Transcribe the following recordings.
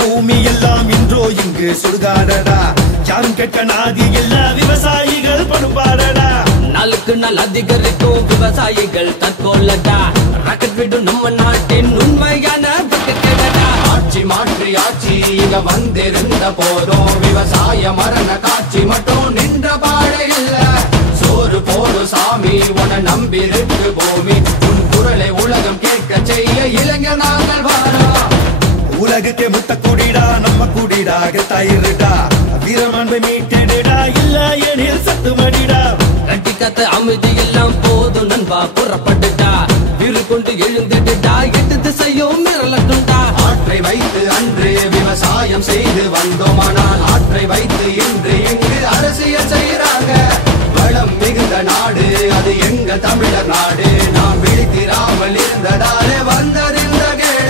பூமி எல்லாம் இன்றோ இங்கு சுடுகாடடா. யாரும் கேட்க நாதி இல்ல, விவசாயிகள் படுபாடடா. நாளுக்கு நாள் அதிகரிக்கும் விவசாயிகள் தற்கொள்ளடா. ராக்கெட் விடும் நம்ம நாட்டின் உண்மையான பக்கத்தேடா. ஆட்சி மாற்றி ஆட்சி இங்க வந்திருந்த போதும் விவசாய மரண காட்சி மட்டும் நின்ற பாடே இல்ல. சோறு போடு சாமி உன நம்பிருக்கு பூமி. உன் குரலை உலகம் கேட்க செய்ய இளைஞர் நாங்கள் வாரோம். உலகுக்கே முத்த கூடிடா, நம்ம கூடிடா கத்தாயிருடா. வீரமாண்பை மீட்டெடுடா, இல்ல எனில் சத்து மடிடா. கட்டி கத்த அமைதி எல்லாம் போதும் நண்பா, புறப்பட்டுடா. வீறு கொண்டு எழுந்துடுடா, எட்டு திசையும் மிரளட்டுண்டா. ஆற்றை வைத்து அன்று விவசாயம் செய்து வந்தோமானால் ஆற்றை வைத்து இன்று எங்கு அரசியல் செய்யறாங்க. வளம் மிகுந்த நாடு அது எங்க தமிழர் நாடு. நாம் விழித்திராமல் இருந்ததாலே வந்ததிந்த கேடு.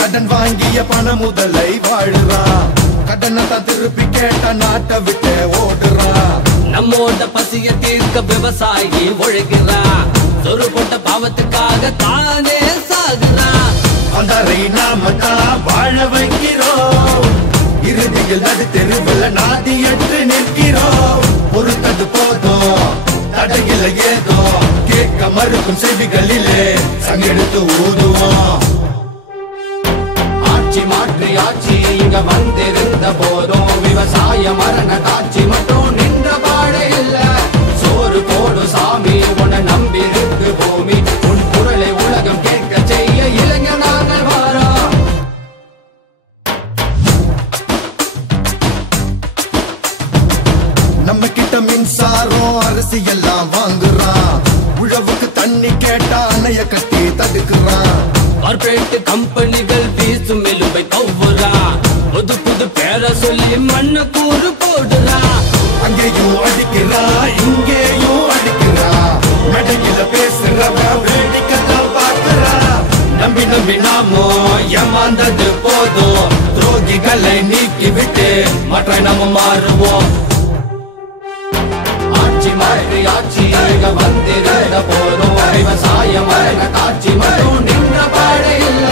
கடன் வாங்கிய பண முதலை வாழுறான். கடனை தான் திருப்பி கேட்ட நாட்டை விட்டு ஓடுறான். நம்மோட பசிய தீர்க்க விவசாயி ஒழுகிறான். சொரு போட்ட பாவத்துக்காக தானே சாகுறான். அந்தரை நாம தான் வாழ வைக்கிறோம். இறுதியில் நடு தெருவில் நாதியற்று நிற்கிறோம். பொறுத்தது போதும், தடையில ஏதோ கேட்க மறுக்கும் செவிகளிலே சங்கெடுத்து ஊதுவோம். ஆட்சி மாற்றி ஆட்சி இங்க வந்திருந்த போதும் விவசாய மரண காட்சி மட்டும் நின்ற பாடே இல்ல. சோறு போடு சாமி உன நம்பிருக்கு பூமி. உன் குரலை உலகம் கேட்க செய்ய இளைஞர் நாங்கள் வாரோம். நம்ம கிட்ட மின்சாரம் அரிசி எல்லாம் வாங்குறான். உழவுக்கு தண்ணி கேட்டா அணைய கட்டி தடுக்கிறான். கார்பரேட் கம்பெனிகள் வீசும் மெலுவை கவ்வுறா. புது புது பேரை சொல்லி மண்ண கூறு போடுறா. அங்கேயும் அடிக்கிறா, இங்கேயும் அடிக்கிறா. நடையில பேசுறவ வேடிக்கைதான் பார்க்கிறா. நம்பி நம்பி நாமோ ஏமாந்தது போதும். துரோகிகளை நீக்கி விட்டு மற்ற நாம மாறுவோம். ஆட்சி மாற்றி ஆட்சி வந்திருந்த போதும் விவசாய மரண காட்சி மட்டும் நின்ற பாடே இல்ல.